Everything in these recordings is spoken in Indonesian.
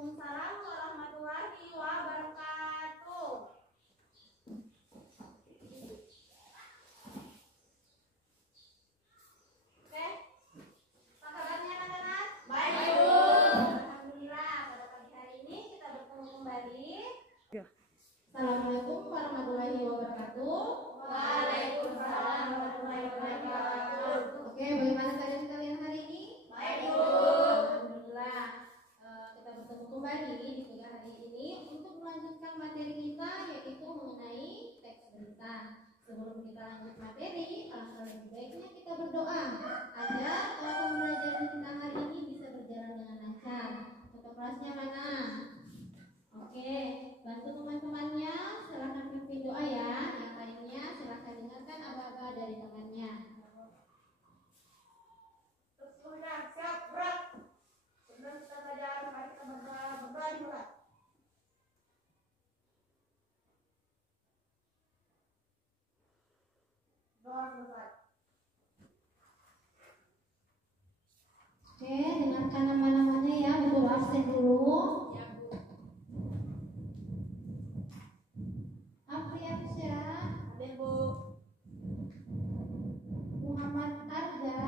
Waalaikumsalam warahmatullahi wabarakatuh. Oke, apa kabarnya anak-anak? Baik, Bu. Alhamdulillah, pada pagi hari ini kita bertemu kembali. Assalamualaikum warahmatullahi wabarakatuh. Waalaikumsalam warahmatullahi wabarakatuh. Oke, bagaimana keadaan kalian hari ini? Baik, Bu. Alhamdulillah. Kita bertemu kembali di kuliah hari ini untuk melanjutkan materi kita, yaitu mengenai teks berita. Sebelum kita lanjut materi, alangkah lebih baiknya kita berdoa agar pembelajaran kita hari ini bisa berjalan dengan lancar. Foto kelasnya mana? Oke, bantu teman-temannya, silahkan pimpin doa ya. Yang lainnya silahkan dengarkan aba-aba dari temannya. Bismillah, siap, berat. Sebelum kita belajar, mari kita berdoa dulu. Doa selesai. Oke, dengarkan nama-namanya ya, Bu absen dulu. Ya, Bu. Apriansya, ada Bu. Muhammad Arga,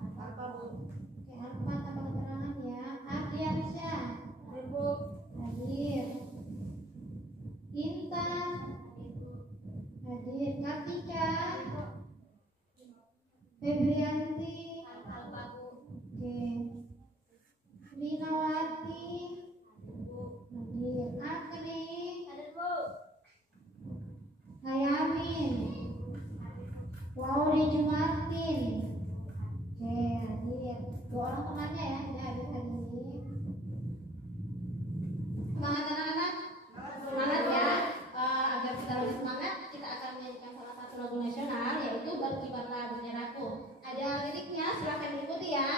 apa Bu? Oke, Arfa tanpa keterangan ya. Apriansya, ada Bu. Hadir. Intan, hadir. Kartika, Febrianti, oke. Linawati, hadir. Akri, Hayamin, Lauri Jumatin, oke, hadir. Dua orang temannya ya, sudah hadir hari ini. Semangat anak-anak, semangat ya. Agar kita lebih semangat, kita akan menyanyikan salah satu lagu nasional, yaitu Berkibarlah Benderaku. Ada liriknya, silahkan diikuti ya.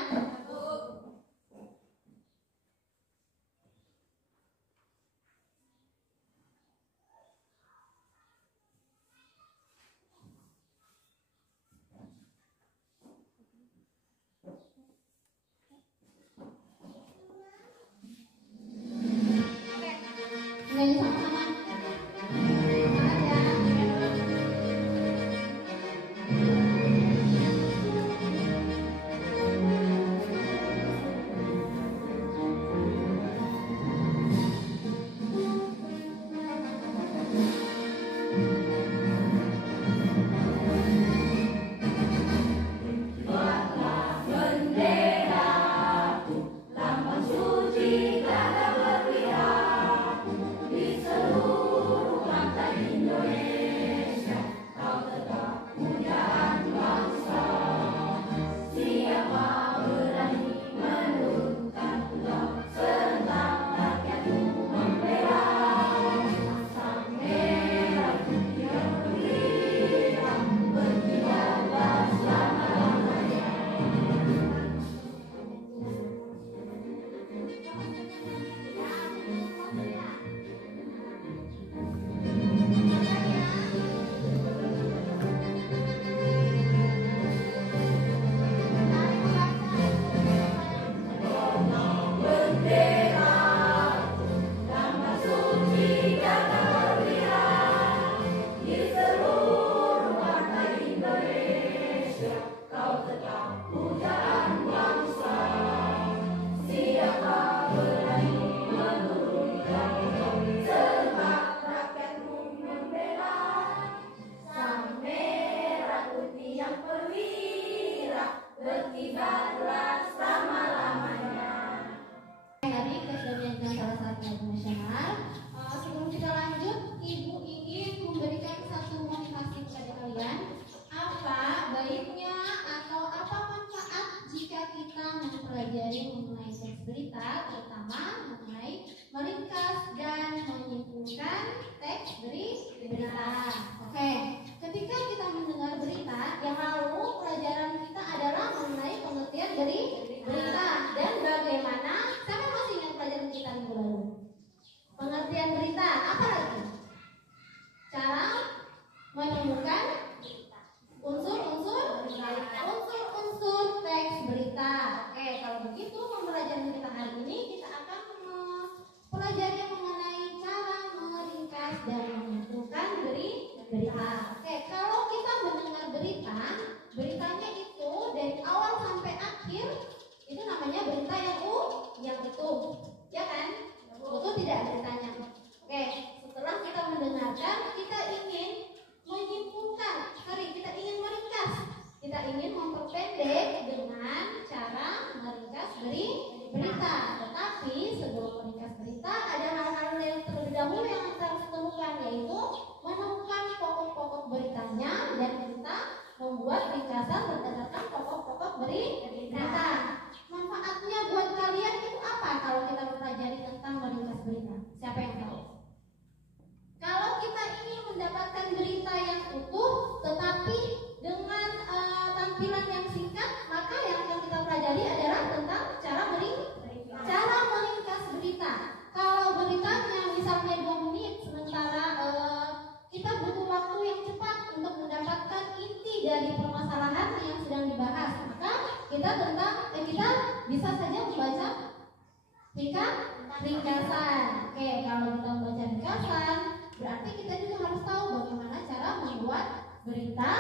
Ringkasan. Oke, kalau kita membaca ringkasan, berarti kita juga harus tahu bagaimana cara membuat berita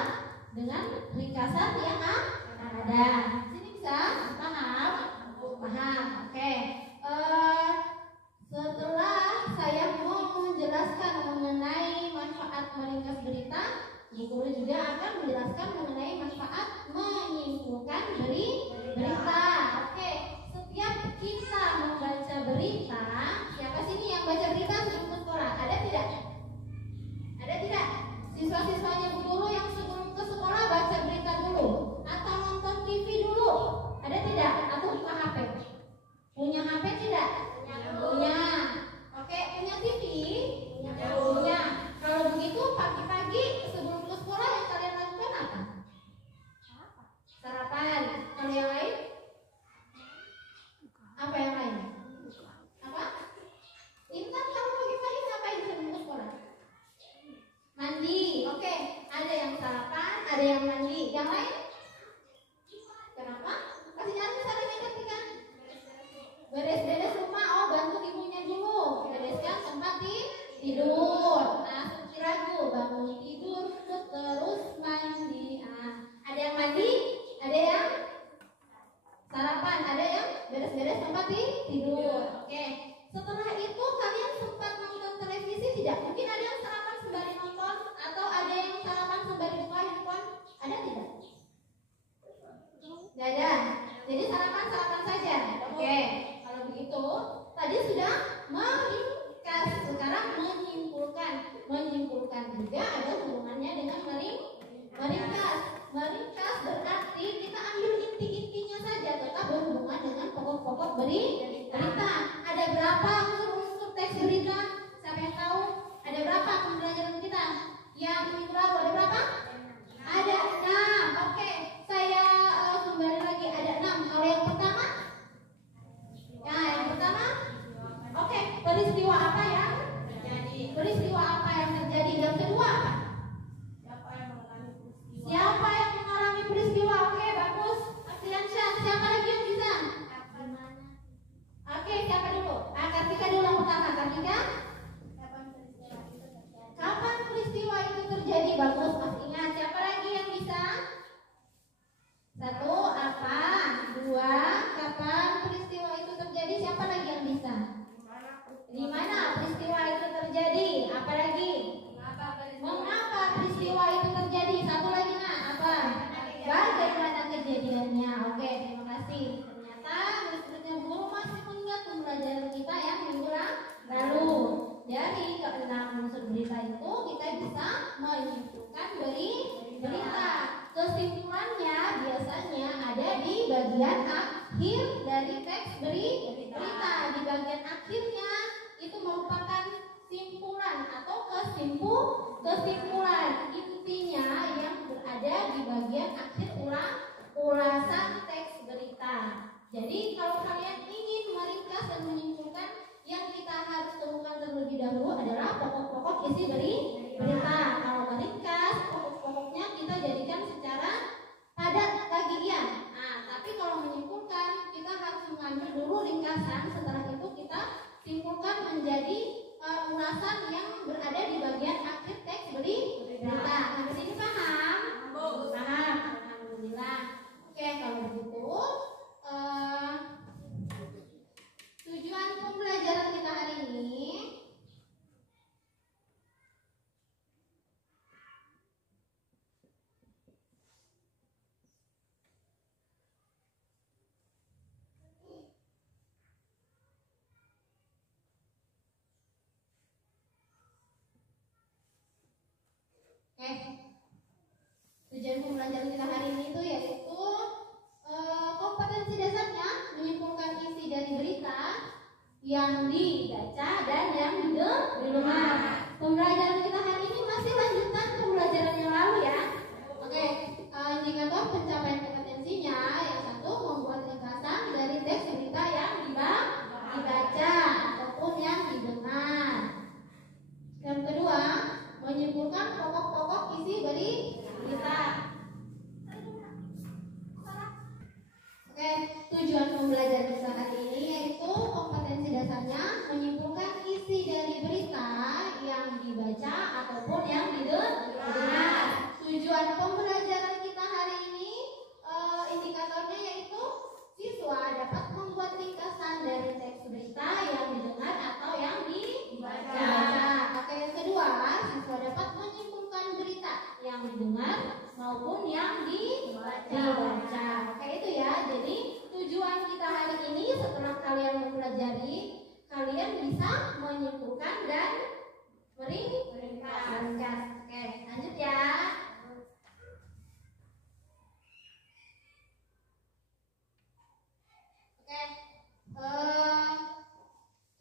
dengan ringkasan yang ada. Sini bisa paham? Paham. Oke. Setelah saya mau menjelaskan mengenai manfaat meringkas berita, guru juga akan menjelaskan mengenai manfaat menyimpulkan berita. Oke, setiap kita membaca berita, siapa sini yang baca berita sebelum ke sekolah? Ada tidak? Ada tidak? Siswa-siswanya Bu Guru yang sebelum ke sekolah baca berita dulu atau nonton TV dulu? Ada tidak? Atau buka HP? Punya HP tidak? Punya. Oke, punya TV? Punya. Kalau begitu pagi-pagi sebelum ke sekolah yang kalian lakukan apa? Sarapan. Kalau yang lain? Apa yang lain? Apa? Intan, kamu pagi-pagi ngapain sebelum ke sekolah? Mandi. Oke, ada yang sarapan, ada yang mandi. Yang lain? Kenapa? Kasih nyari caranya ketika beres-beres rumah. Oh, bantu ibunya dulu bereskan tempat tidur. Seperti ragu, bangun tidur terus mandi. Ada yang mandi, ada yang sarapan, ada yang beres-beres tempat tidur. Oke. Setelah itu kalian sempat nonton televisi tidak? Mungkin ada yang sarapan sembari nonton atau ada yang sarapan sembari buka handphone. Ada tidak? Tidak ada. Jadi sarapan saja. Oke. Kalau begitu tadi sudah meringkas, sekarang menyimpulkan. Menyimpulkan juga ada hubungannya dengan meringkas. Meringkas berarti kita ambil inti-intinya saja, tetap berhubungan dengan pokok-pokok berita. Ada berapa unsur teks berita? Siapa yang tahu? Ada berapa pembelajaran kita? Yang minggu lalu ada berapa? Ada 6. Oke, saya kembali lagi, ada 6. Kalau yang pertama? Ya, yang pertama? Oke, peristiwa apa yang terjadi? Peristiwa apa yang terjadi? Yang kedua apa? Siapa yang mengalami peristiwa? Oke, bagus. Afriansyah, siapa lagi yang bisa? Oke, siapa dulu? Kartika dulu yang pertama. Kartika? Kapan peristiwa itu terjadi? Bagus, Mas ingat. Siapa lagi yang bisa? 1, apa? 2, kapan peristiwa itu terjadi? Siapa lagi yang bisa? Di mana peristiwa itu terjadi? Apa lagi? Mengapa peristiwa itu terjadi? Satu lagi, Nak. Apa? Bagaimana kejadiannya? Oke, terima kasih. Ternyata murid-muridnya guru masih mengingat pembelajaran kita yang minggu lalu. Dari ke-6 unsur berita itu kita bisa menyimpulkan berita. Kesimpulannya biasanya ada di bagian akhir dari teks berita. Di bagian akhirnya itu merupakan simpulan atau kesimpulan intinya yang berada di bagian akhir ulasan teks berita. Jadi kalau kalian ingin meringkas dan menyimpulkan, yang kita harus temukan terlebih dahulu adalah pokok-pokok isi berita. Kalau meringkas, pokok-pokoknya kita jadikan secara padat bagian. Tapi kalau menyimpulkan, kita harus mengambil dulu ringkasan. Setelah itu kita simpulkan menjadi ulasan yang berada di bagian akhir teks berita. Sampai sini paham? Paham. Alhamdulillah. Oke, kalau begitu tujuan pembelajaran kita hari ini tujuan pembelajaran kita hari ini itu yaitu kompetensi dasarnya menyimpulkan isi dari berita yang dibaca dan yang didengar. Pembelajaran kita hari ini masih lanjutan pembelajaran yang lalu ya. Oke, indikator pencapaian kompetensinya yang satu membuat ringkasan dari teks berita yang dibaca ataupun yang didengar. Yang kedua, menyimpulkan pokok-pokok isi berita. Oke, tujuan pembelajaran kita hari ini yaitu kompetensi hari ini setelah kalian mempelajari, kalian bisa menyimpulkan dan meringkas. Oke, lanjut ya.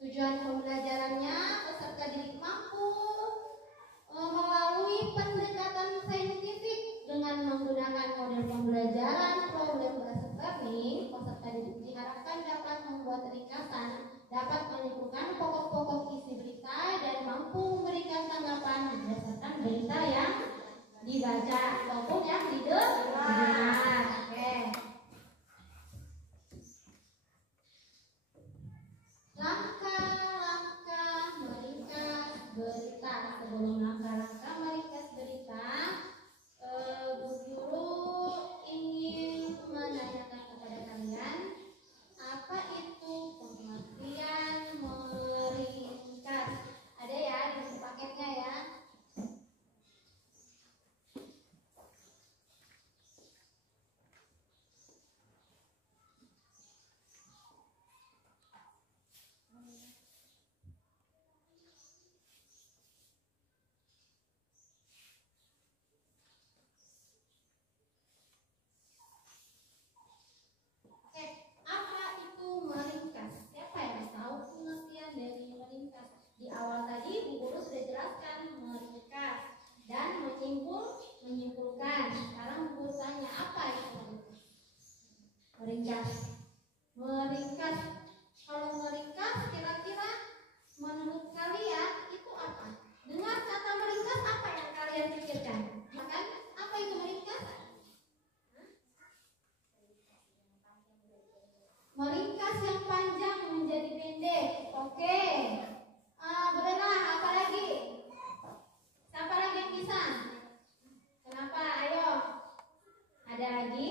Tujuan pembelajarannya peserta didik mampu melalui pendekatan saintifik dengan menggunakan model pembelajaran problem based learning. Peserta didik diharapkan dapat membuat ringkasan, dapat menyimpulkan pokok-pokok isi berita dan mampu memberikan tanggapan berdasarkan berita yang dibaca ataupun yang didengar. Oke. Langkah-langkah meringkas berita. Sebelum langkah-langkah meringkas berita, Bu Guru ingin menanyakan kepada kalian, apa itu pengertian meringkas? Ada ya di paketnya ya. Di awal tadi Bu Guru sudah jelaskan meringkas dan menyimpulkan. Sekarang Bu Guru tanya, apa itu meringkas? Meringkas. Kalau meringkas, kira-kira menurut kalian itu apa? Dengar kata meringkas, apa yang kalian pikirkan? Makan, apa itu meringkas? Meringkas yang panjang menjadi pendek. Oke. Benar, apa lagi? Siapa lagi yang bisa? Kenapa? Ayo. Ada lagi?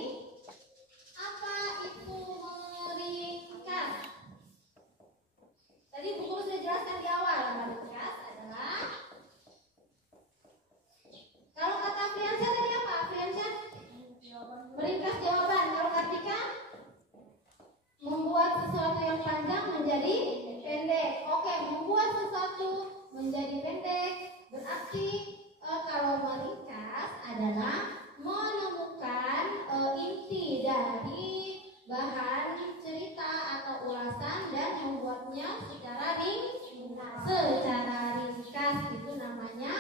Apa itu meringkas? Tadi Bu Guru sudah jelaskan di awal. Meringkas adalah, kalau kata Friansyah tadi apa? Friansyah? Meringkas jawaban. Kalau Kartika? Membuat sesuatu yang panjang menjadi pendek. Oke, membuat sesuatu menjadi pendek berarti kalau meringkas adalah menemukan inti dari bahan cerita atau ulasan dan membuatnya secara ringkas. Itu namanya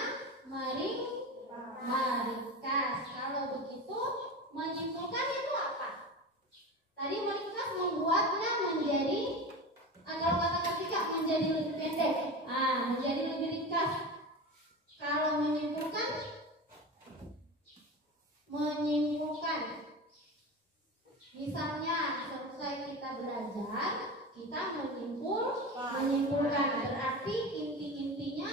meringkas. Kalau begitu, menyimpulkan itu apa? Tadi meringkas membuatnya menjadi, kalau kata ketika menjadi lebih pendek, menjadi lebih ringkas. Kalau menyimpulkan, misalnya selesai kita belajar, kita menyimpulkan, berarti inti-intinya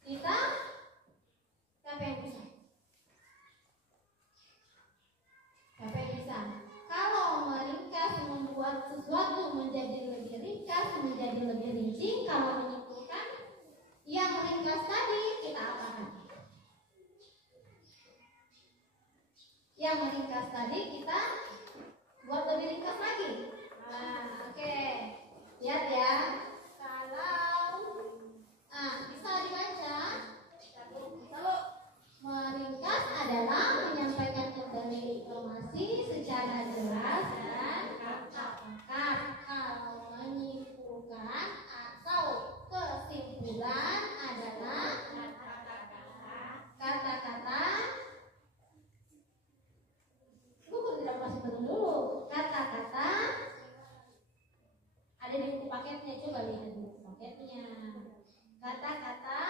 kita siapa yang bisa? Siapa yang bisa? Kalau meringkas membuat sesuatu menjadi lebih ringkas, menjadi lebih rinci. Kalau menyimpulkan, yang ringkas tadi kita apakan? Yang meringkas tadi kita buat lebih ringkas lagi. Oke. Lihat ya. Kalau bisa dibaca. Lalu meringkas adalah menyampaikan kembali informasi secara jelas dan lengkap. Kalau menyimpulkan atau kesimpulan adalah kata-kata. Buku tidak masih betul dulu. Kata-kata ada di buku paketnya, coba lihat di buku paketnya. Kata-kata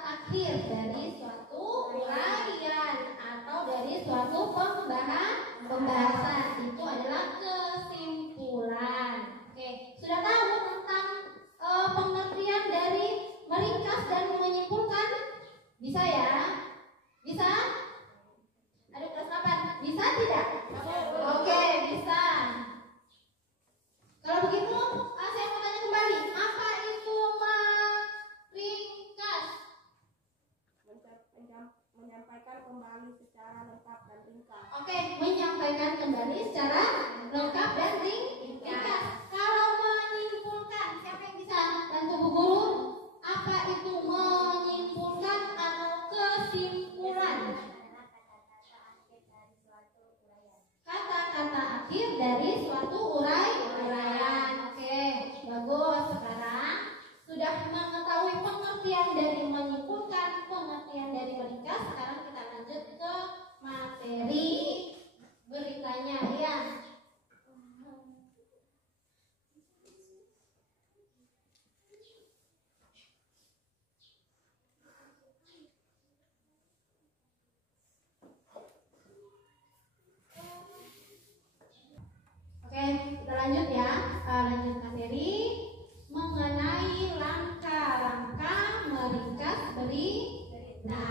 akhir dari suatu uraian atau dari suatu pembahasan. Itu adalah kesimpulan. Oke, sudah tahu tentang pengertian dari suatu uraian. Oke, bagus. Sekarang sudah mengetahui pengertian dari menyimpulkan, pengertian dari meringkas. Sekarang kita lanjut ke materi beritanya ya. Oke, kita lanjut ya. Lanjut materi mengenai langkah-langkah meringkas berita.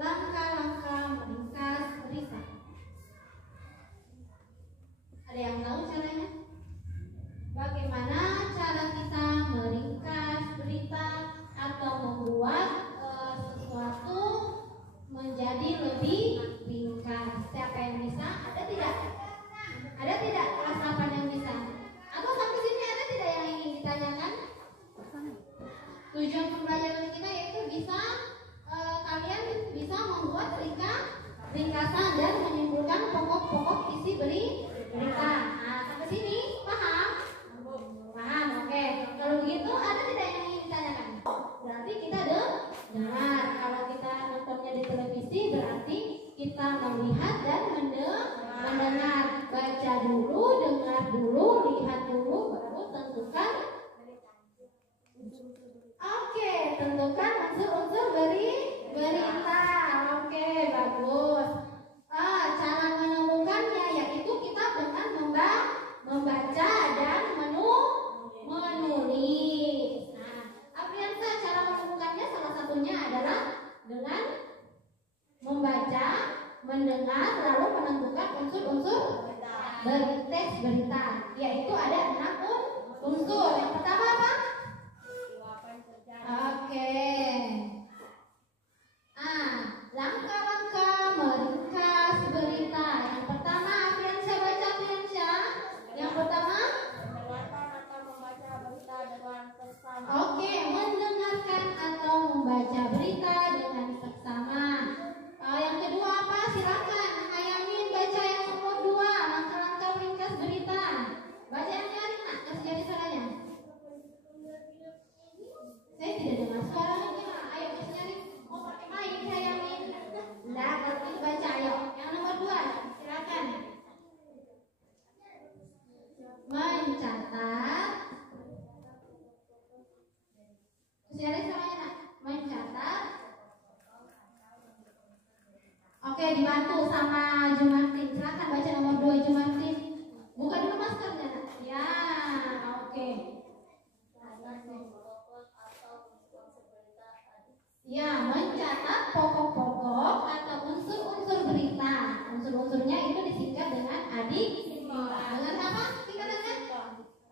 Langkah-langkah meringkas berita. Ada yang tahu caranya? Bagaimana cara kita meringkas berita atau membuat sesuatu menjadi lebih ringkas? Siapa yang bisa? Ada tidak? Ada tidak kelas 8 yang bisa? Atau sampai sini ada tidak yang ingin ditanyakan? Tujuan pembelajaran kita yaitu bisa kalian bisa membuat ringkasan dan menyimpulkan pokok-pokok isi berita. Nah, sampai sini paham? Paham, oke. Kalau begitu ada tidak yang ingin ditanyakan? Berarti kita dengar. Kalau kita nontonnya di televisi berarti kita melihat dan mendengar. Baca dulu, dengar dulu, lihat dulu, baru tentukan. Oke, tentukan unsur-unsur berita. Oke, bagus. Cara menemukannya yaitu kita dengan membaca dan menulis. Nah, Apriansa cara menemukannya salah satunya adalah dengan membaca, mendengar, lalu menentukan unsur-unsur teks berita. Yaitu ada 6 unsur. Yang pertama apa? Oke. Langkah-langkah meringkas berita. Yang pertama, Apriansa baca, Apriansa. Yang pertama, mendengarkan atau membaca berita dengan seksama. Oke, mendengarkan atau membaca berita dengan seksama. Yang kedua apa? Silakan, Hayamin baca yang nomor 2. Langkah-langkah meringkas berita. Baca yang nyari, nak. Kasih jadi suaranya. Saya tidak dengar suaranya. Ayo kasih nyari. Mau pakai mic Hayamin? Nah, kalau gitu baca ayo. Yang nomor 2, silakan. Mencatat. Kasih suaranya, nak. Mencatat. Oke, dibantu sama Jumartin. Silakan baca nomor 2 Jumartin. Buka dulu maskernya, nak. Ya, oke. Ya, mencatat pokok-pokok atau unsur-unsur berita. Unsur-unsurnya itu disingkat dengan adik. Dengan apa singkatannya?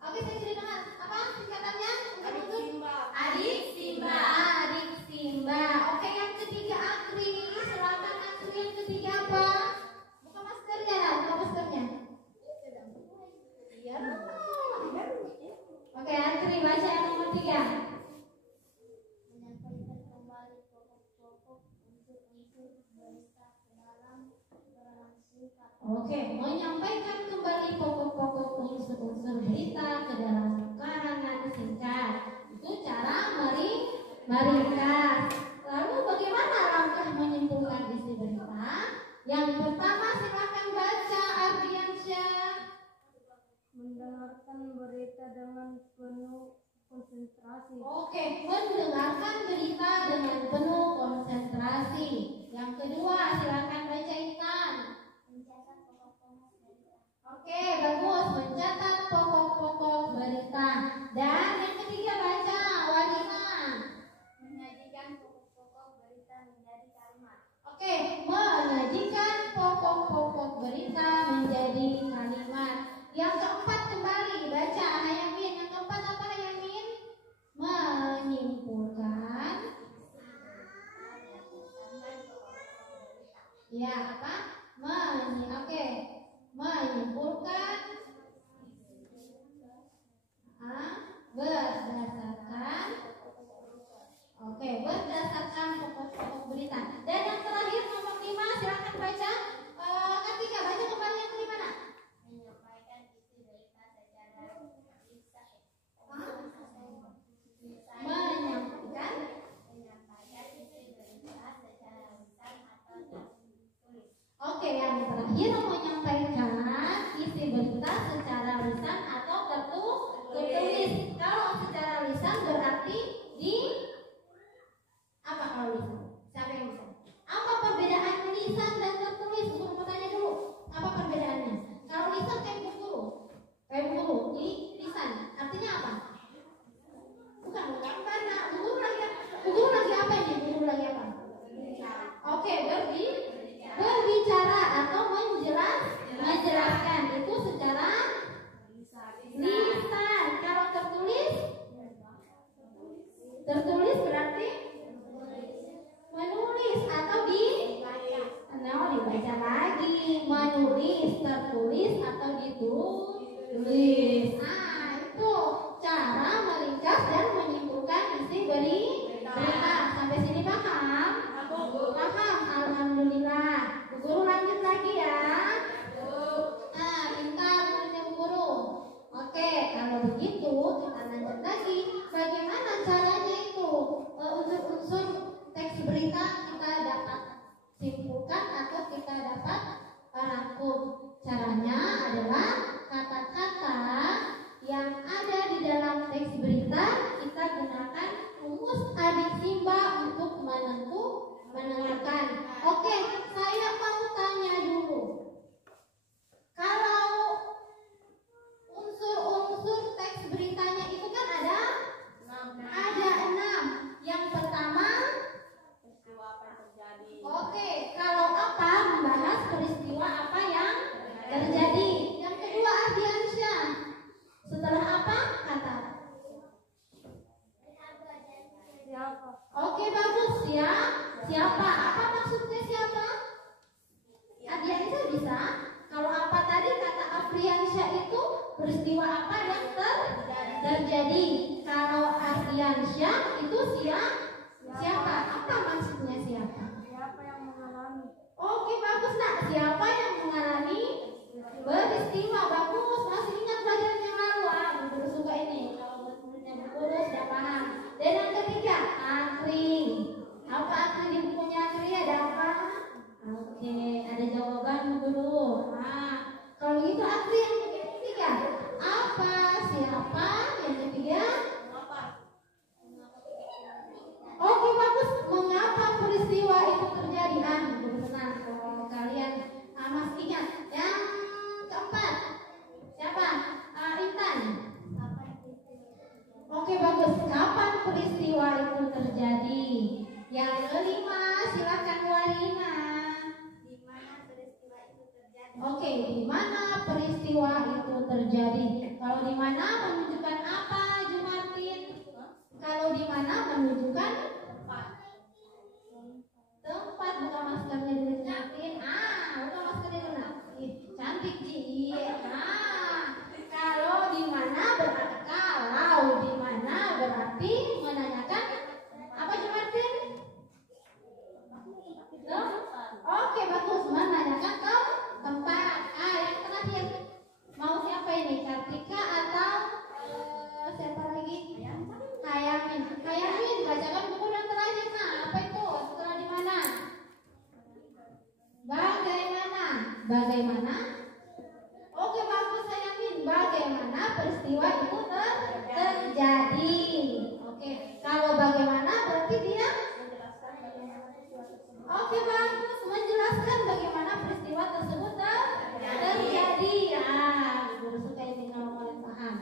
Oke, saya sudah dengar. Apa singkatannya? Unsur-unsur adik Simba. Adik Simba. Oke, yang ketiga Akri. Silakan Akri, yang ketiga apa? Buka maskernya, buka maskernya. Iya. Oke, Akri baca yang nomor 3. Oke, menyampaikan kembali pokok-pokok unsur-unsur berita ke dalam karangan singkat. Itu cara meringkas. Lalu bagaimana langkah menyimpulkan isi berita? Yang pertama silakan baca Ardiansyah. Mendengarkan berita dengan penuh konsentrasi. Oke, mendengarkan berita dengan penuh konsentrasi. Yang kedua silakan baca Intan. Oke, bagus. Mencatat pokok-pokok berita. Dan yang ketiga baca Wadina. Menyajikan pokok-pokok berita menjadi kalimat. Oke, menyajikan pokok-pokok berita menjadi kalimat. Yang keempat kembali baca Hayamin. Yang keempat apa Hayamin? Menyimpulkan. Ya, apa? Oke. Menyimpulkan berita. hadir menyampaikan isi berita secara lisan atau tertulis. Kalau secara lisan berarti di apa kalau lisan? Siapa yang bisa? Apa perbedaan lisan dan tertulis? Guru bertanya dulu. Apa perbedaannya? Kalau lisan kayak guru. Lisan artinya apa? Bukan karena guru lagi apa ini? Guru lagi apa? Oke, berbicara atau menjelaskan itu secara lisan. Kalau tertulis berarti menulis atau dibaca lagi. Menulis, tertulis atau ditulis. Nah, itu cara meringkas dan menyimpulkan isi berita. Sampai sini paham? Paham, alhamdulillah. Bu Guru lanjut lagi ya. Nah, pintar muridnya Bu Guru. Oke, kalau begitu kita lanjut lagi. Bagaimana caranya itu? Unsur-unsur teks berita kita dapat simpulkan atau kita dapat rangkum. Caranya adalah kata-kata yang ada di dalam teks berita kita gunakan rumus adik Simba untuk menentukan. Oke, saya mau tanya dulu. Kalau unsur-unsur teks beritanya itu kan ada 6. Yang pertama, peristiwa apa yang terjadi. oke, kalau apa membahas peristiwa apa yang terjadi. Yang kedua, ardiansyah. Setelah apa? Kata. Siapa? Oke, bagus ya. Siapa? Apa maksudnya siapa? Ardiansyah bisa. Kalau apa tadi kata Afriansyah itu peristiwa apa yang terjadi. Kalau Ardiansyah itu siapa? Apa maksudnya siapa? Siapa yang mengalami? Oke, bagus nak. Siapa yang mengalami peristiwa? Bagus. Masih ingat pelajaran yang lalu? Bu Guru suka ini. Kalau muridnya Bu Guru sudah paham. Dan yang ketiga, akri. Apa akri di bukunya akri ada apa? Oke, ada jawaban Bu Guru. Nah, kalau begitu akri yang ketiga apa? Siapa? Yang ketiga? Oke, bagus. Mengapa peristiwa itu terjadi? Bu Guru senang kalau kalian masih ingat. Yang keempat, siapa? Intan. Oke, bagus. Kapan peristiwa itu terjadi? Yang kelima, silakan Walina. Oke, di mana peristiwa itu terjadi? Kalau di mana menunjukkan apa, Jumartin? Kalau di mana menunjukkan tempat, bukan maskernya dulu, Jumartin. Bukan maskernya dulu. Cantik Ji. Kalau di mana berarti menanyakan apa, Jumartin? Oke, bagus. Menanyakan tempat. Yang terakhir mau siapa ini? Kartika atau siapa lagi? Hayamin. Hayamin, bacakan buku yang terakhir. Nah, apa itu? Setelah di mana? Bagaimana? Oke, bagus Hayamin. Bagaimana peristiwa itu terjadi? Oke, kalau bagaimana berarti dia oke, bagus. Menjelaskan bagaimana peristiwa tersebut terjadi. Guru suka ini kalau kalian paham.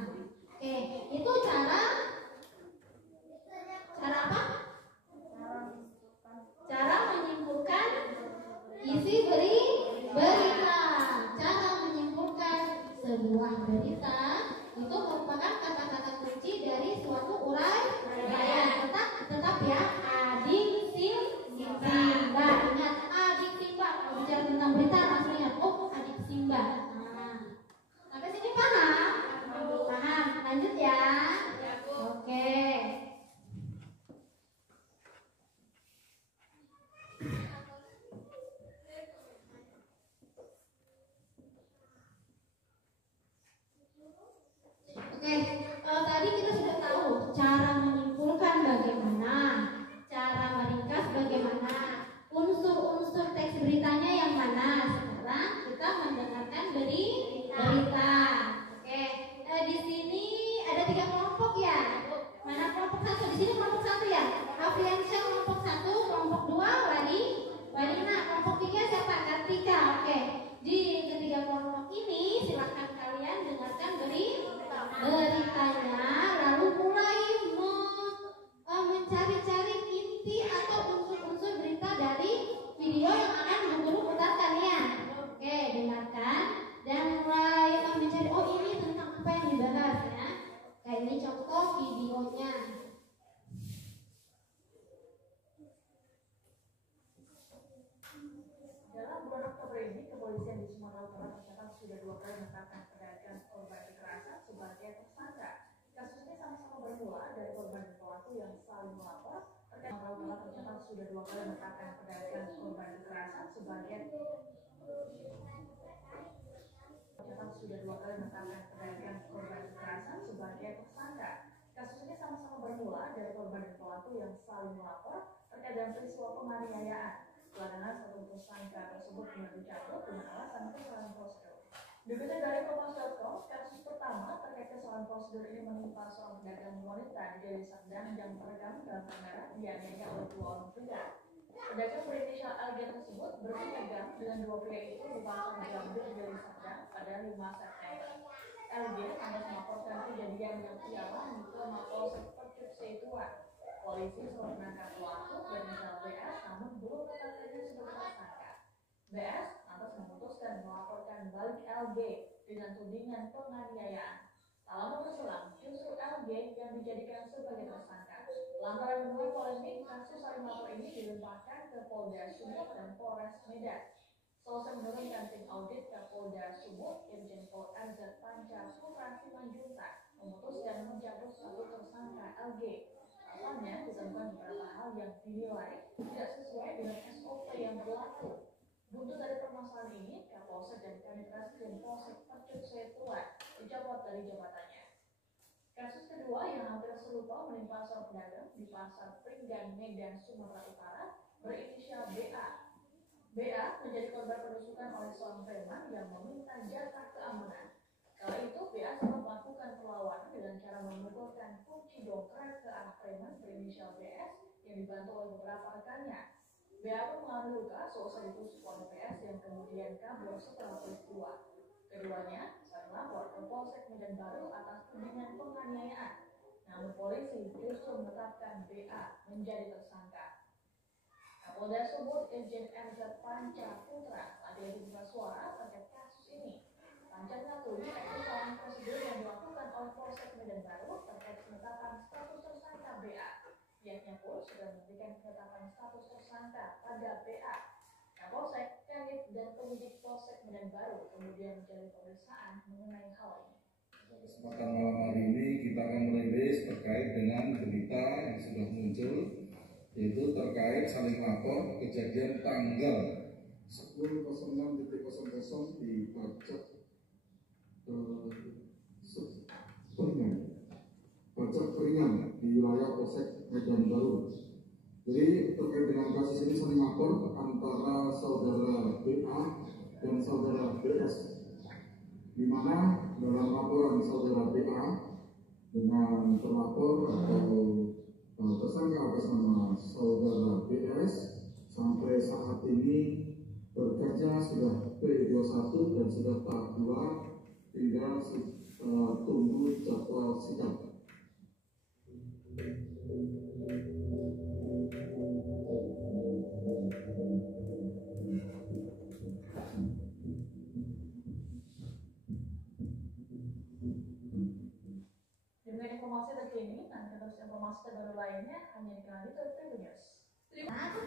Oke, itu cara apa? Cara menyimpulkan isi berita. Cara menyimpulkan sebuah berita itu merupakan kata-kata kunci dari suatu uraian. Tetap ya, adik Simba. Ingat adik Simba. Kalau bicara tentang berita langsung ingat, adik Simba. Sampai sini paham? Paham. Lanjut ya. Oke. sini kelompok 1 ya. Afriansyah kelompok 1, kelompok 2 Walina, kelompok 3 siapa? Kartika. Oke. Di ketiga kelompok ini silakan kalian dengarkan beritanya, lalu mulai mencari-cari inti atau unsur-unsur berita dari video yang akan Bu Guru putarkan ya. Oke, dengarkan dan mulai mencari, oh ini tentang apa yang dibahas ya. Kayak ini contoh videonya. Dalam bulan Oktober ini, kepolisian di Sumatera Utara tercatat sudah 2 kali menetapkan pedagang korban kekerasan sebagai tersangka. Kasus ini sama-sama bermula dari korban dan pelaku yang saling melapor. Sumatera Utara tercatat sudah 2 kali menetapkan pedagang korban kekerasan sebagai tersangka. Kasus ini sama-sama bermula dari korban dan pelaku yang saling melapor terkait dengan peristiwa penganiayaan. Belakangan satu tersangka tersebut dicabut dengan alasan kesalahan prosedur. Dikutip dari Kompas.com, kasus pertama terkait kesalahan prosedur ini menimpa seorang pedagang wanita di Deli Serdang yang terekam dalam kamera dianiaya oleh 2 orang pria. Pedagang berinisial LG tersebut berpegang dengan 2 pria itu di pasar Gambir Deli Serdang pada 5 September. LG lantas melaporkan kejadian yang ia alami ke Mapolsek Percut Seituan. Polisi telah menangkap pelaku berinisial BS, namun belum menetapkannya sebagai tersangka. BS lantas memutuskan melaporkan balik LG dengan tudingan penganiayaan. Tak lama berselang, justru LG yang dijadikan sebagai tersangka. Lantaran menuai polemik, kasus saling lapor ini dilimpahkan ke Polda Sumut dan Polres Medan. Selesai menurunkan tim audit ke Polda Sumut, Irjen Pol RZ Panca Putra Simanjuntak memutuskan mencabut status tersangka LG. Alasannya ditemukan beberapa hal yang dinilai tidak sesuai dengan SOP yang berlaku. Buntut dari permasalahan ini, Kapolsek dan Kanit Reskrim Polsek Percut Seituan dicopot dari jabatannya. Kasus kedua yang hampir serupa menimpa seorang pedagang di Pasar Pringgan, Medan, Sumatera Utara berinisial BA. BA menjadi korban penusukan oleh seorang preman yang meminta jatah keamanan. Kala itu BA sempat melakukan perlawanan dengan cara memukulkan kunci dongkrak ke arah preman berinisial BS yang dibantu oleh beberapa rekannya. BA pun mengalami luka seusai ditusuk oleh BS yang kemudian kabur setelah peristiwa. Keduanya saling lapor ke Polsek Medan Baru atas tudingan penganiayaan. Namun polisi justru menetapkan BA menjadi tersangka. Kapolda Sumut Irjen RZ Panca Putra saat ini buka suara terkait kasus ini. Panca mengakui ada kesalahan prosedur yang dilakukan oleh Polsek Medan Baru terkait penetapan status tersangka BA. Pihaknya pun sudah memberikan penetapan status tersangka pada BA. Kapolsek, Kanit, dan penyidik Polsek Medan Baru kemudian menjalani pemeriksaan mengenai hal ini. Kesempatan malam hari ini kita akan merilis terkait dengan berita yang sudah muncul, yaitu terkait saling lapor kejadian tanggal 10.06.00 di Pajak Peringan di wilayah Polsek Medan Baru. Jadi terkait dengan kasus ini saling lapor antara saudara BA dan saudara BS, di mana dalam laporan saudara BA dengan terlapor atau tersangka atas nama saudara BS sampai saat ini bekerja sudah P21 dan sudah tahap 2, tinggal tunggu jadwal sidang. Dengan informasi terkini dan terus informasi terbaru lainnya hanya di kanal YouTube Tribun News.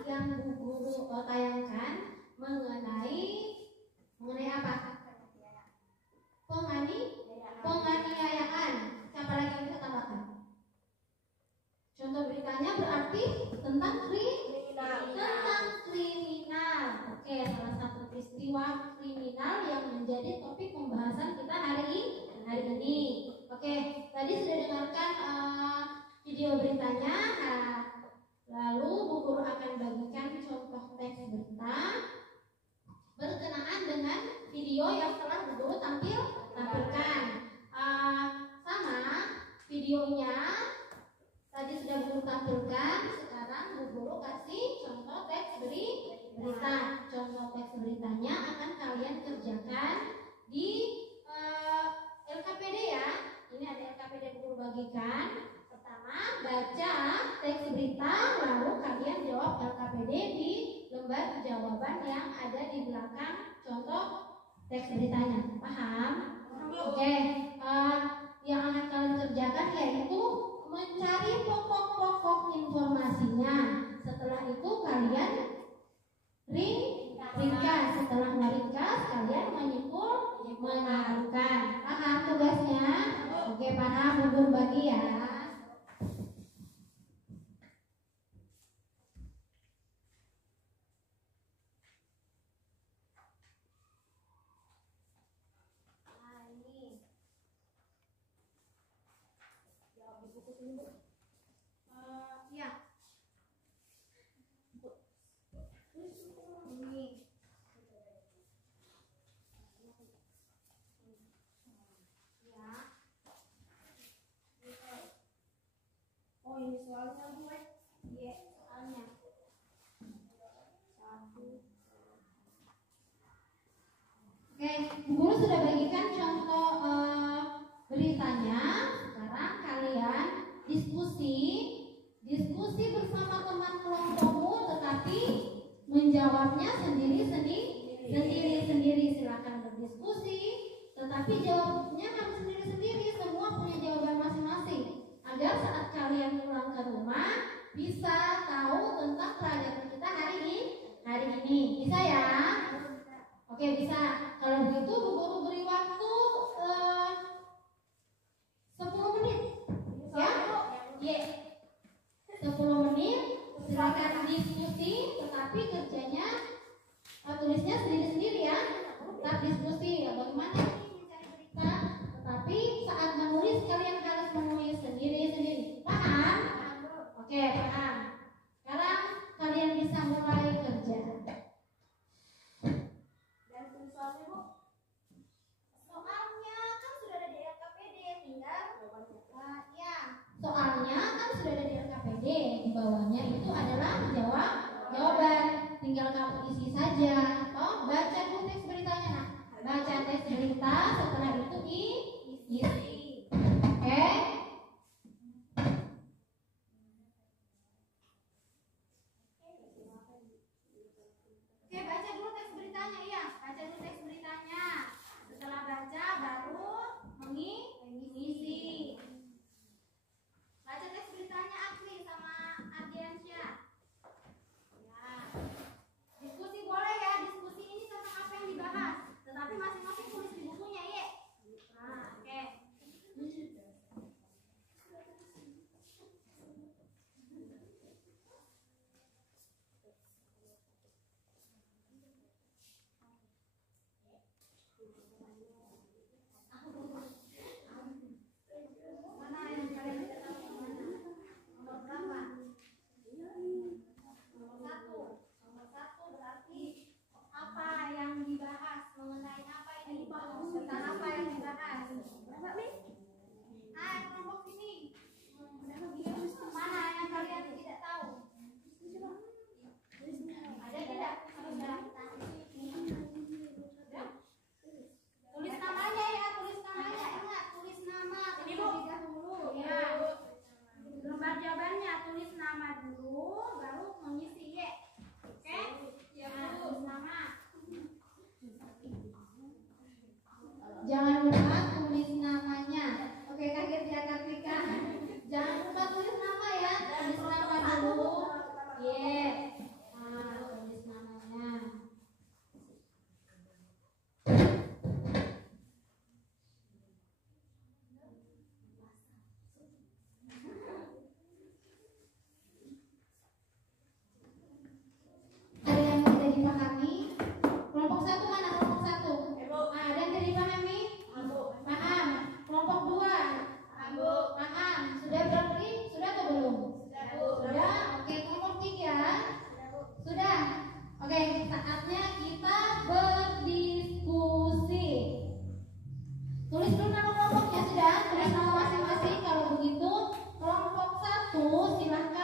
Yang Bu Guru tayangkan mengenai apa? Penganiayaan. Siapa lagi yang bisa tambahkan? Contoh beritanya berarti tentang kriminal. Oke, salah satu peristiwa kriminal yang menjadi topik pembahasan kita hari ini. Oke, tadi sudah dengarkan video beritanya. Lalu Bu Guru akan bagikan contoh teks berita berkenaan dengan video yang telah Bu Guru tampilkan. Sama videonya tadi sudah guru tampilkan, sekarang Bu Guru kasih contoh teks berita. Contoh teks beritanya akan kalian kerjakan di LKPD ya. Ini ada LKPD Bu Guru bagikan. Pertama, baca teks berita, lalu kalian jawab LKPD di lembar jawaban yang ada di belakang contoh teks beritanya. Paham? Oke. Yang akan kalian kerjakan yaitu mencari pokok-pokok informasinya. Setelah itu kalian ringkas. Setelah meringkas, kalian menyimpul, menyarukan. Paham tugasnya? Oke, paham. Bubur bagi ya. Ya. Ini. Ya. Oh, ini soalnya gue. Iya, soalnya. Oke, Bu Guru sudah bagikan contoh beritanya. Sekarang kalian diskusi bersama teman kelompokmu, tetapi menjawabnya sendiri. Silakan berdiskusi, tetapi jawabnya harus sendiri. Semua punya jawaban masing-masing agar saat kalian pulang ke rumah bisa tahu tentang pelajaran kita hari ini. Bisa ya? Oke, bisa. Kalau begitu Bu Guru beri waktu 10 menit. Ya? Iya. 10 menit. Silakan diskusi, tetapi kerjanya tulisnya sendiri-sendiri ya. Tetap diskusi. Bagaimana ini mencari berita? Tetapi saat menulis kalian harus menulis sendiri-sendiri. Paham? Oke, paham. Sekarang kalian bisa mulai kerja. Soalnya kan sudah ada di LKPD, di bawahnya itu adalah jawaban. Tinggal kamu isi saja. Baca dulu teks beritanya. Nah, baca teks berita, setelah itu isi. Oke? Oke, baca dulu teks beritanya ya. Baca dulu teks beritanya. Setelah baca baru mengisi. Baca teks beritanya Akli sama Ardiansyah. Ya. Diskusi boleh ya. Diskusi ini tentang apa yang dibahas. Tetapi masing-masing tulis di bukunya ya. Nah, oke.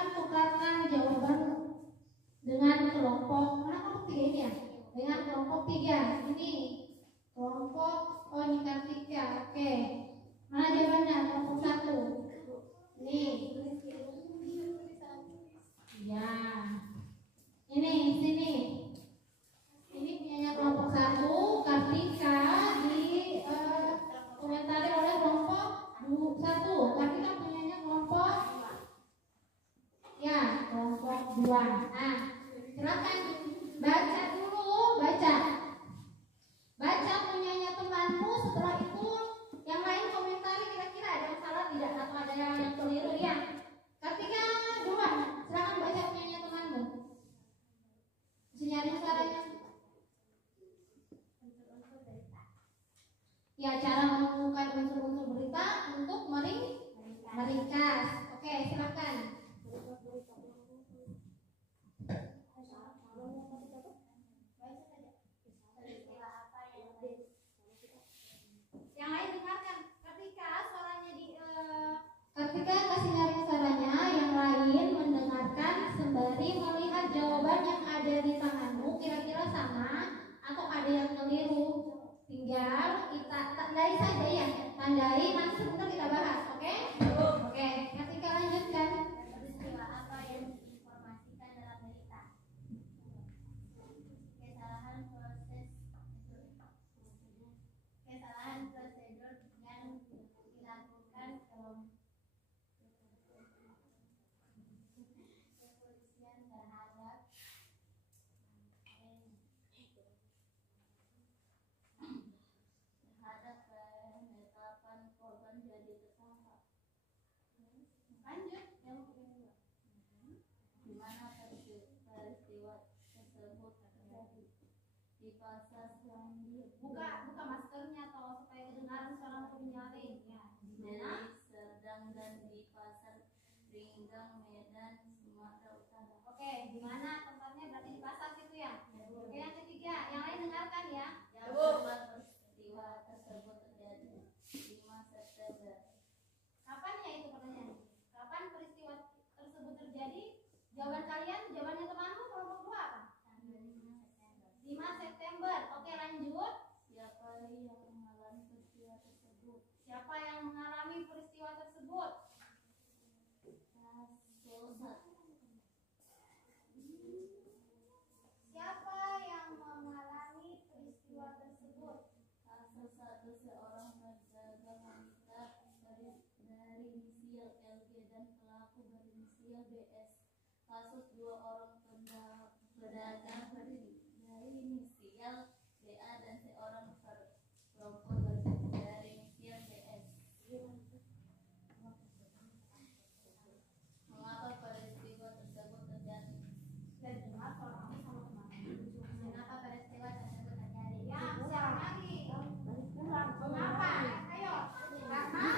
silakan tukarkan jawaban dengan kelompok mana kelompok 3 ini ya? Dengan kelompok 3 ini kelompok ini Kartika. Oke, mana jawabannya? Kelompok 1 nih ya, ini sini ini punyanya kelompok 1 Kartika di komentari oleh kelompok 1. Kartika punyanya kelompok ya kelompok 2. Nah silakan baca dulu, baca punyanya temanmu. Setelah itu yang lain komentari kira-kira ada yang salah tidak atau ada yang keliru ya. Kartika duluan, silakan baca punyanya temanmu. Bisa nyari caranya. Ya, cara menemukan unsur-unsur berita untuk meringkas. Oke, silakan. Yang lain dengarkan. Ketika kasih nyaring suaranya, yang lain mendengarkan sembari melihat jawaban yang ada di tanganmu kira-kira sama atau ada yang keliru. Tinggal kita tandai saja ya, tandai nanti sebentar kita bahas, oke? Oke, ketika lanjutkan. Peristiwa apa yang diinformasikan dalam berita? Kesalahan prosedur yang dilakukan kepolisian terhadap penetapan korban jadi tersangka. Lanjut yang kedua. Di mana peristiwa tersebut terjadi? Di pasar Selandia. Buka maskernya atau supaya kedengaran suara penyaring ya. Dari Serdang dan di pasar Ringgang, Medan, Sumatera Utara. Oke, di mana tempatnya? Berarti di pasar situ ya. Oke, yang ketiga, yang lain dengarkan ya. Peristiwa tersebut terjadi 5 September. Kapan ya itu pertanyaan? Kapan peristiwa tersebut terjadi? Jawaban kalian, jawabannya temanmu kelompok 2 apa? 5 September. Oke, lanjut. Siapa yang mengalami peristiwa tersebut? Siapa yang mengalami peristiwa tersebut? Siapa yang mengalami peristiwa tersebut? Kasus 1 seorang pedagang wanita dari inisial LG dan pelaku berinisial BS. Kasus 2 orang pedagang dari inisial BA dan seorang perempuan dari inisial BS. Mengapa peristiwa tersebut terjadi? Kenapa peristiwa tersebut terjadi? Ya, siapa lagi? Mengapa? Ayo. Karena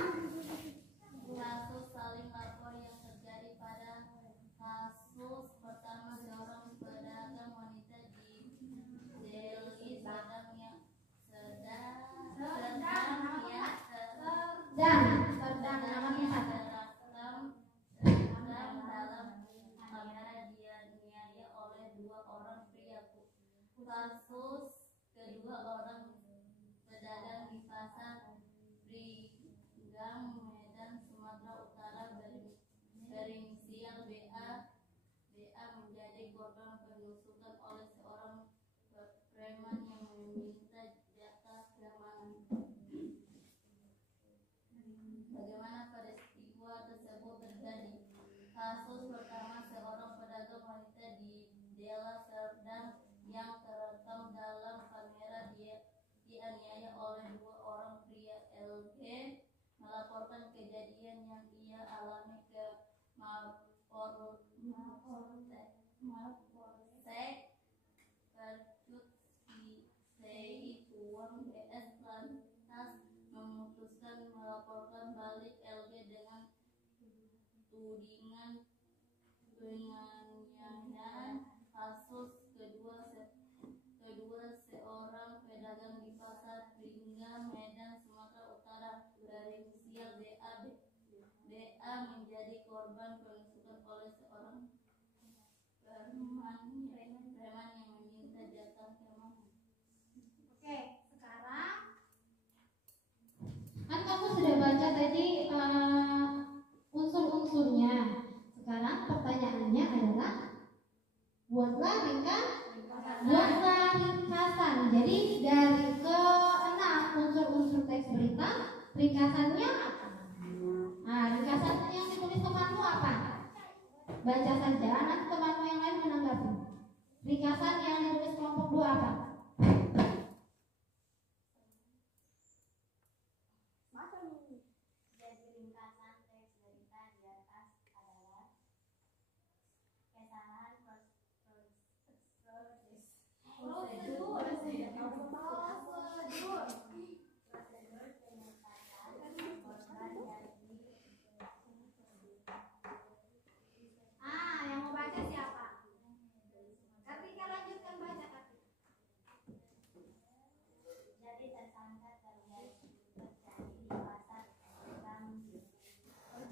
kasus saling lapor yang terjadi pada kasus pertama seorang pedagang wanita di Delhi Serdang nama tempat dalam kamera dianiaya oleh 2 orang pria. Kasus kedua orang pedagang di pasar Ringgang, Medan, Sumatera Utara berinisial BA menjadi korban penusukan oleh seorang preman yang meminta jatah keamanan. Bagaimana peristiwa tersebut terjadi? Kasus pertama seorang pedagang wanita di Delhi Serdang yang terekam dalam kamera dianiaya oleh 2 orang pria. LG melaporkan kejadian yang ia alami ke Mapolsek Percut Situang. BS lantas memutuskan melaporkan balik LG dengan tudingan penganiayaan. Kasus kedua seorang pedagang di pasar Ringgang, Medan, Sumatera Utara berinisial BA menjadi korban penusukan oleh seorang buatlah ringkasan. Jadi dari ke-6 unsur-unsur teks berita, ringkasannya apa? Nah, ringkasan yang ditulis temanmu apa? Baca saja, nanti temanmu yang lain menanggapi. Ringkasan yang ditulis kelompok 2 apa? Jadi ringkasan teks berita di atas adalah kesalahan Yang mau baca siapa? Kartika, lanjutkan baca, Kartika. jadi tersangka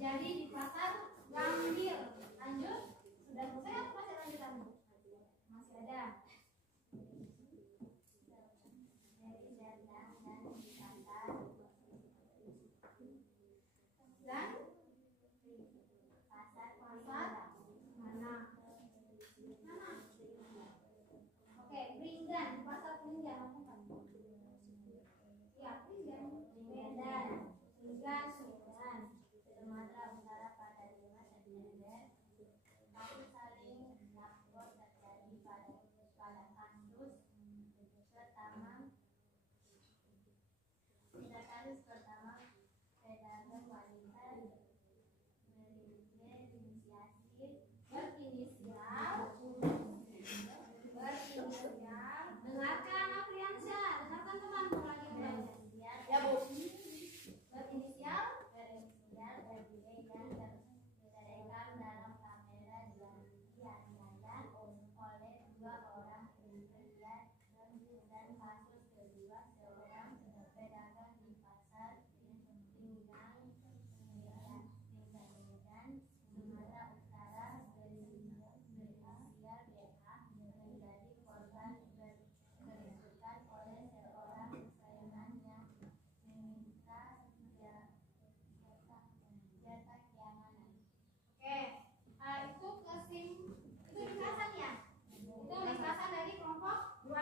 terjadi di pasar Gambir. Lanjut. Sudah selesai atau masih lanjutanmu? Masih ada. dari datang dan di pasar Dan pasar mana? Oke, Pringgan, pasar Pringgan lakukan. Ya, Pringgan. Medan Pringgan. Sumatera Utara pada 5 September. Kasus saling lapor terjadi pada kasus pertama. Pada kasus pertama, pedagang wanita berinisial. Dengarkan Afriansyah, dengarkan temanmu lagi belajar. ya Bu, Berinisial. RB yang terekam dalam kamera dianiaya oleh 2 orang pria dan kasus kedua seorang pedagang di pasar Pinggang Medan, Sumatera Utara berinisial BA menjadi korban kerasukan oleh seorang saingan yang meminta jatah keamanan. Oke, itu ringkasan ya. Itu ringkasan dari kelompok 2.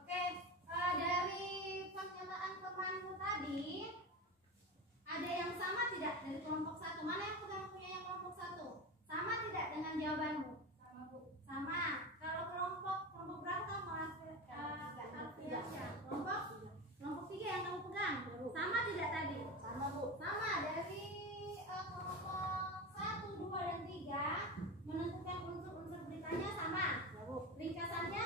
Oke, dari pernyataan temanmu tadi ada yang sama tidak dari kelompok 1? Mana yang punya yang kelompok 1? Sama tidak dengan jawabanmu? Sama, Bu. Sama. Kalau kelompok berapa kamu? Kelompok 3 yang kamu pegang. Sama tidak tadi? Sama Bu. Sama. Dari kelompok 1, 2, dan 3 menentukan unsur-unsur beritanya sama. Ya Bu. Ringkasannya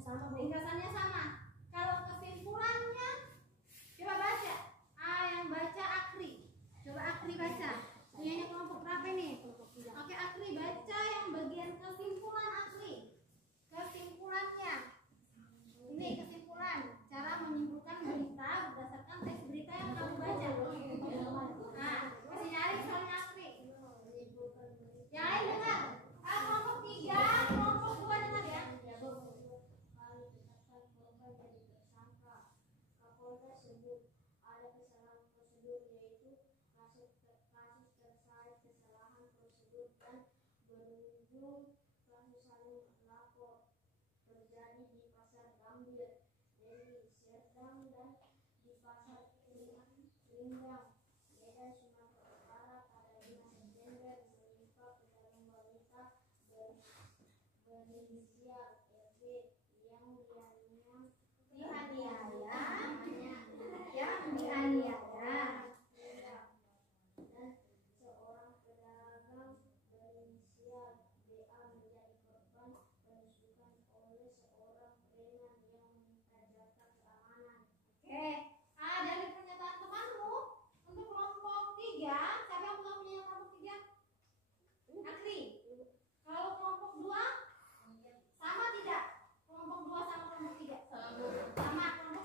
Sama Bu. ringkasannya sama. Kalau kesimpulannya coba baca. Yang baca Akri. Coba Akri baca. Punyanya kelompok berapa ini? Oke, Akri baca yang bagian kesimpulan Akri. Kesimpulannya. Ini kesimpulan. Cara menyimpulkan berita berdasarkan teks berita yang kamu baca. Nah, masih nyari soalnya Akri. Yang lain dengar. Kelompok 3, kelompok 2 dengar ya. Kapolda sebut ada kesalahan prosedur, yaitu kasus terseret kesalahan prosedur dan berujung kasus saling lapor terjadi di pasar Gambir, Deli Serdang dan di pasar Pringgang, Medan, Sumatera Utara pada 5 September menimpa pedagang wanita berinisial RB yang dianiaya. dan seorang pedagang berinisial BA menjadi korban penusukan oleh seorang preman yang meminta jatah keamanan. Oke, dari pernyataan temanmu untuk kelompok 3, siapa yang belum punya kelompok 3? Akri. Kalau kelompok 2 sama tidak? Kelompok 2 sama kelompok 3? Sama. Kelompok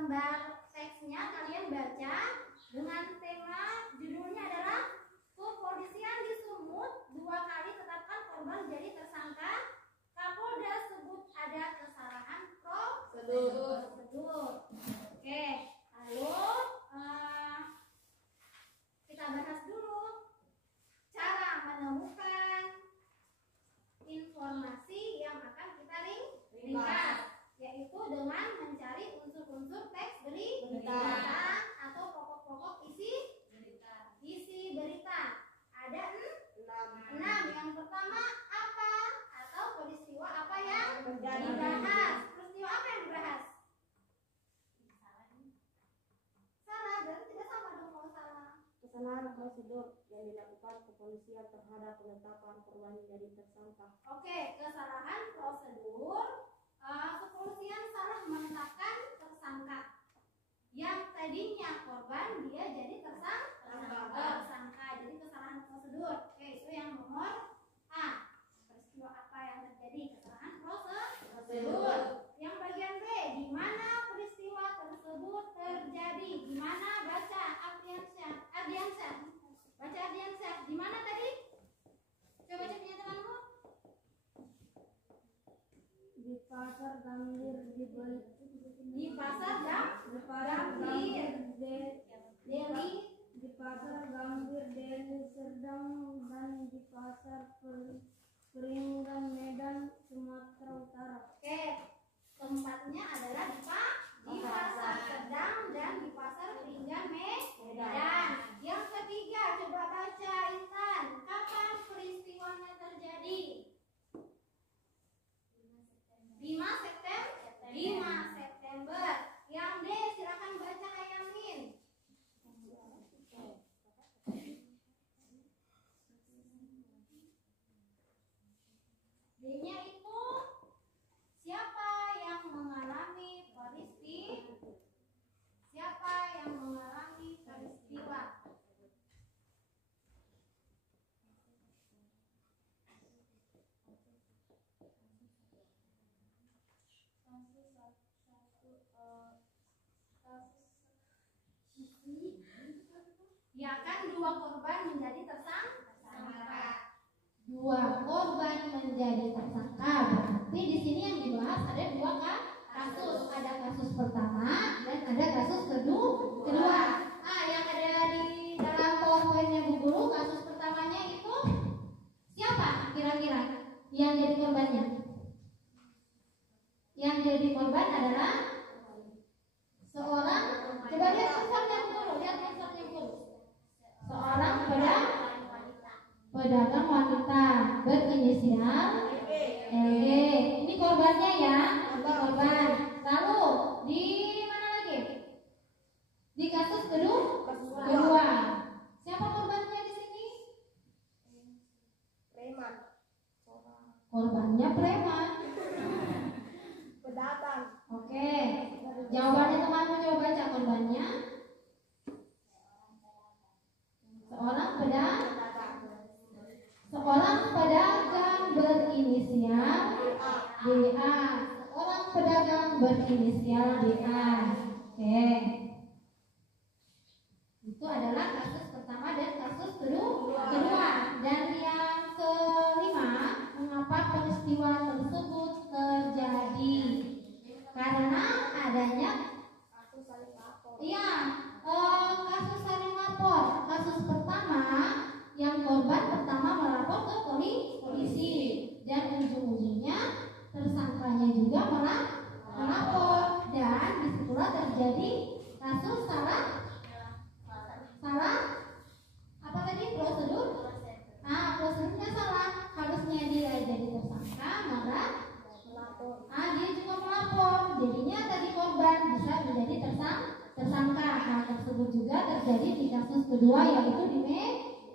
lembar teksnya kalian baca dengan tema judulnya adalah Kepolisian di Sumut 2 kali tetapkan korban jadi tersangka. Kapolda sebut ada kesalahan prosedur. Oke, lalu kita bahas dulu cara menemukan informasi yang akan kita ringkas, yaitu dengan mencari unsur-unsur teks berita atau pokok-pokok isi berita. Ada 6. Yang pertama, apa atau peristiwa apa yang dibahas. Peristiwa apa yang dibahas? Salah, dan tidak sama dong kalau salah. Kesalahan prosedur yang dilakukan kepolisian terhadap penetapan korban menjadi tersangka. Oke, kesalahan prosedur. Kepolisian salah menetapkan tersangka. Yang tadinya korban dia jadi tersangka. Jadi kesalahan prosedur. Oke, itu yang nomor A. Peristiwa apa yang terjadi? Kesalahan prosedur. Yang bagian B, di mana peristiwa tersebut terjadi? Di mana? Baca Ardiansyah. Baca Ardiansyah. Di mana tadi? Coba baca pernyataanmu. Di pasar Gambir Di pasar Gambir Deli. Di pasar Gambir Deli Serdang dan di pasar Peringgan Medan Sumatera Utara. Oke, tempatnya adalah di pasar Serdang dan di pasar Peringgan Medan. Yang ketiga, coba baca Intan. Kapan peristiwanya terjadi? 5 September. Yang D, silakan baca Ayamin. D-nya itu siapa yang mengalami peristiwa? Ya kan, 2 korban menjadi tersangka. 2 korban menjadi tersangka. Berarti di sini yang dibahas ada 2 kasus. Ada kasus pertama dan ada kasus kedua. Yang ada di dalam PowerPoint-nya Bu Guru, kasus pertamanya itu siapa kira-kira yang jadi korbannya? Yang jadi korban adalah seorang, coba lihat sensornya Bu Guru, seorang pedagang wanita berinisial LG. Ini korbannya ya, ini korban. Lalu di mana lagi? Di kasus kedua. Siapa korbannya di sini? Preman. Korbannya preman. Pedagang. Oke. Jawabannya temanmu coba baca korbannya. Seorang pedagang berinisial DA. Seorang pedagang berinisial DA. Oke. Itu adalah kasus pertama dan kasus kedua. Dan yang kelima, mengapa peristiwa tersebut terjadi? Karena adanya kasus saling lapor. Iya, kasus saling lapor. Kasus pertama, yang korban pertama melapor ke polisi dan ujung-ujungnya tersangkanya juga melapor, dan disitulah terjadi kasus salah apa tadi, prosedur. Prosedurnya salah. Harusnya dia jadi tersangka, malah melapor. Dia juga melapor, jadinya tadi korban bisa menjadi tersangka. Hal tersebut juga terjadi di kasus kedua, yaitu di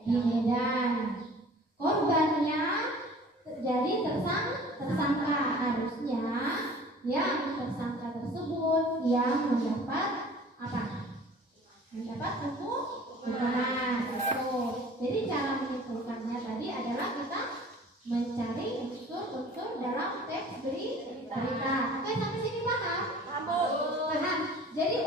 Medan. Korbannya terjadi tersangka. Harusnya yang tersangka tersebut yang mendapat apa? Mendapat hukuman. Jadi cara menyimpulkannya tadi adalah kita mencari unsur-unsur dalam teks berita. Oke, sampai sini paham? Paham. Jadi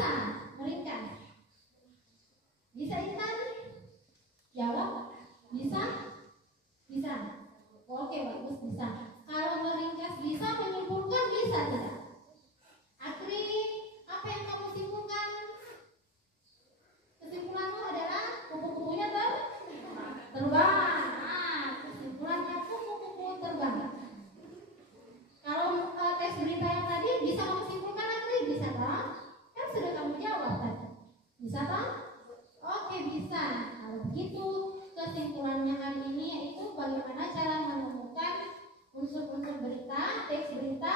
bisa meringkas? Bisa Intan? Jawab. Bisa? Bisa. Oke, bagus, bisa. Kalau meringkas bisa, menyimpulkan bisa tidak? Akri, apa yang kamu simpulkan? Kesimpulanmu adalah kupu-kupunya terbang. Kesimpulannya kupu-kupu terbang. Kalau tes berita yang tadi bisa kamu simpulkan, Akri? Bisa tak? Kan sudah kamu jawab tadi. Bisa tak? Oke, bisa. Kalau begitu, kesimpulannya hari ini yaitu bagaimana cara menemukan unsur-unsur berita, teks berita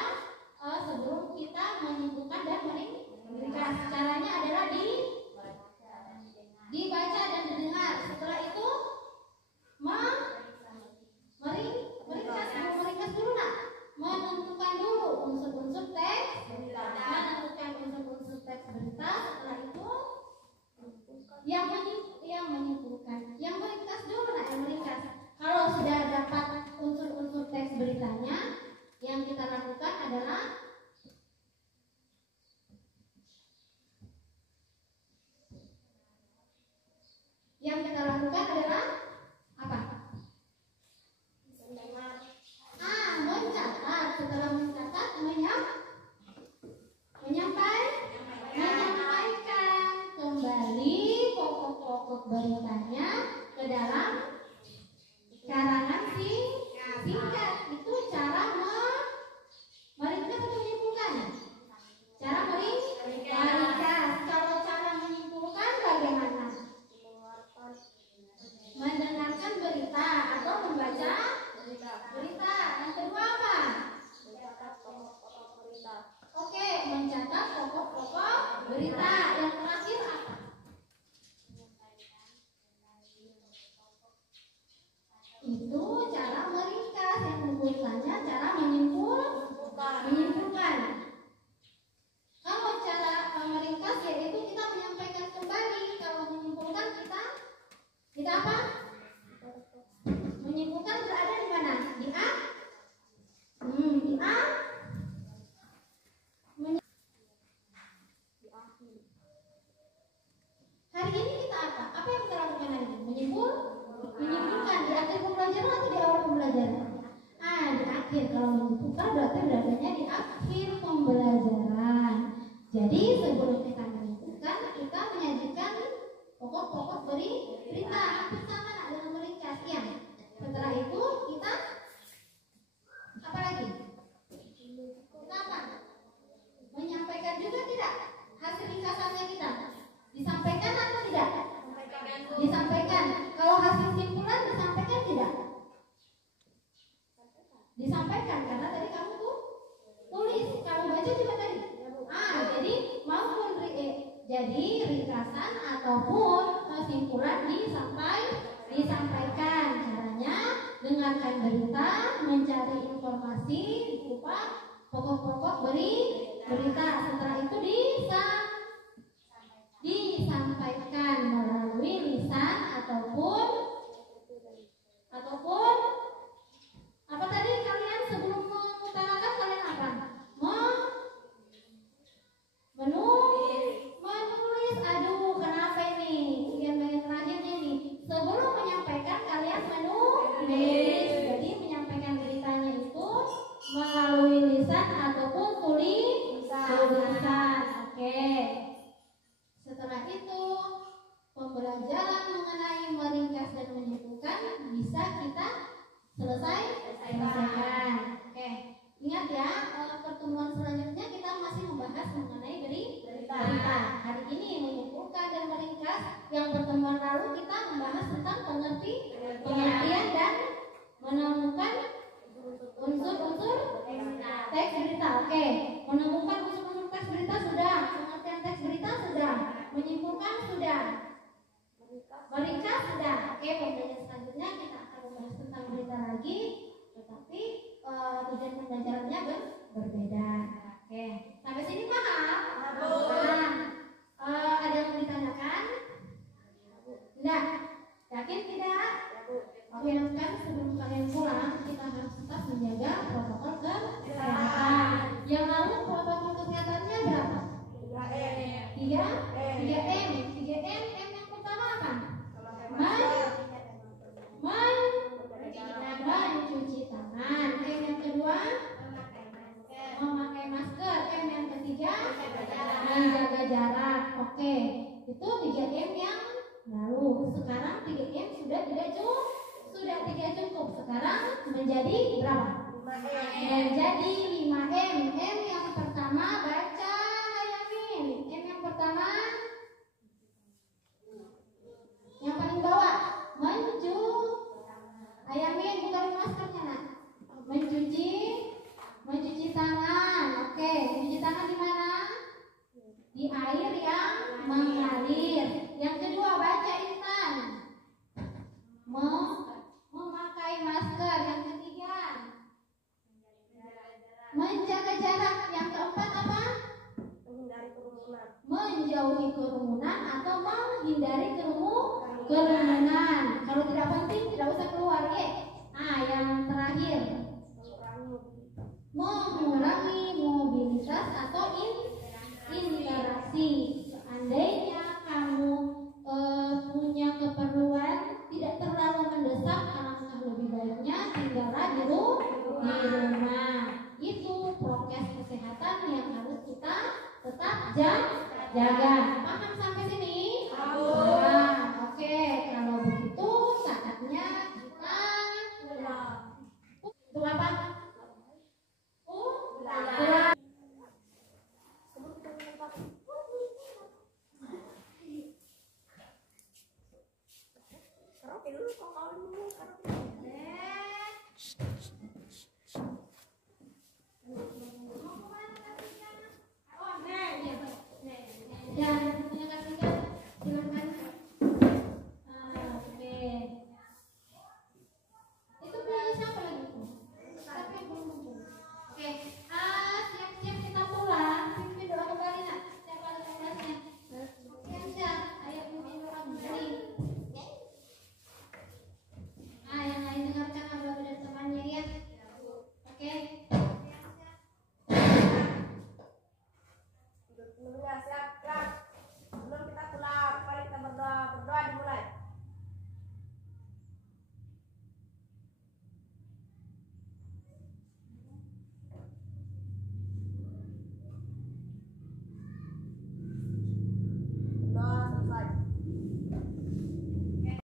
sebelum kita menyimpulkan dan meringkas. Caranya adalah dibaca dan didengar. Setelah itu meringkas dulu nak. Menentukan dulu unsur-unsur teks berita. Menentukan unsur-unsur teks berita. Setelah itu yang menyimpulkan, yang meringkas dulu nak, yang meringkas. Kalau sudah dapat unsur-unsur teks beritanya, yang kita lakukan adalah apa? Mencatat. Setelah mencatat, menyampaikan kembali pokok-pokok beritanya ke dalam karangan singkat. Itu cara meringkas atau menyimpulkan? Cara meringkas. Kalau cara menyimpulkan bagaimana? Mendengarkan berita atau membaca berita. Yang kedua apa? Oke, mencatat pokok-pokok berita. Yang terakhir apa? Itu cara meringkas. Yang menurutnya cara menyimpulkan. Kalau cara meringkas yaitu kita menyampaikan kembali. Kalau menyimpulkan kita apa? Menyimpulkan berada di mana? Di A? Di A? Hari ini kita apa? Apa yang kita lakukan hari ini? Menyimpulkan. Di akhir pembelajaran atau di awal pembelajaran? Di akhir. Kalau menyimpulkan berarti beradanya di akhir pembelajaran. Jadi sebelum kita menyimpulkan, kita menyajikan pokok-pokok berita. Hampir sama nak dengan meringkas. Ya. Setelah itu kita apa lagi? Kita apa? Menyampaikan juga tidak? Hasil ringkasannya kita disampaikan atau tidak? Disampaikan. Kalau hasil simpulan disampaikan tidak? Disampaikan karena tadi kamu tulis, kamu baca juga tadi. Jadi ringkasan ataupun kesimpulan disampaikan. Caranya dengarkan berita, mencari informasi berupa pokok-pokok berita. Setelah itu disampaikan melalui lisan ataupun apa tadi kalian sebelum mengutarakan kalian apa? Menulis. Aduh, kenapa ini? Yang bagian terakhirnya nih. Sebelum menyampaikan kalian menulis. Jadi menyampaikan beritanya itu melalui lisan ataupun tulisan. Oke. Setelah itu pembelajaran mengenai meringkas dan menyimpulkan bisa kita selesaikan. Oke. Ingat ya, pertemuan selanjutnya kita masih membahas mengenai berita. Hari ini menyimpulkan dan meringkas. Yang pertemuan lalu kita membahas tentang pengertian dan menemukan unsur-unsur teks berita. Oke, menemukan unsur-unsur teks berita sudah, pengertian teks berita sudah, menyimpulkan sudah, meringkas sudah. Oke, pembelajaran selanjutnya kita akan membahas tentang berita lagi, tetapi tujuan pembelajarannya berbeda. Oke, sampai sini paham? Ada yang mau ditanyakan? Tidak? Yakin tidak? Oke, sekarang sebelum kalian pulang, kita harus tetap menjaga protokol kesehatan. Yang lalu protokol kesehatannya berapa? 3M. M yang pertama apa? Mencuci tangan. M yang kedua memakai masker. M yang ketiga menjaga jarak. Oke, itu 3M yang lalu. Sekarang 3M sudah tidak cukup. Sekarang menjadi berapa? Menjadi 5M. M yang pertama baca Yamin. M yang pertama yang paling bawah Ayamin, bukan maskernya nak. Mencuci tangan. Oke, mencuci tangan di mana? Di air yang mengalir. Yang kedua baca Intan. Memakai masker. Yang ketiga menjaga jarak. Yang keempat apa? Menjauhi kerumunan atau menghindari kerumunan. Kalau tidak penting tidak usah keluar ya. Yang terakhir mengurangi mobilitas atau interaksi. Seandainya kamu punya keperluan tidak terlalu mendesak, alangkah lebih baiknya tinggallah di rumah. Itu prokes kesehatan yang harus kita tetap jaga.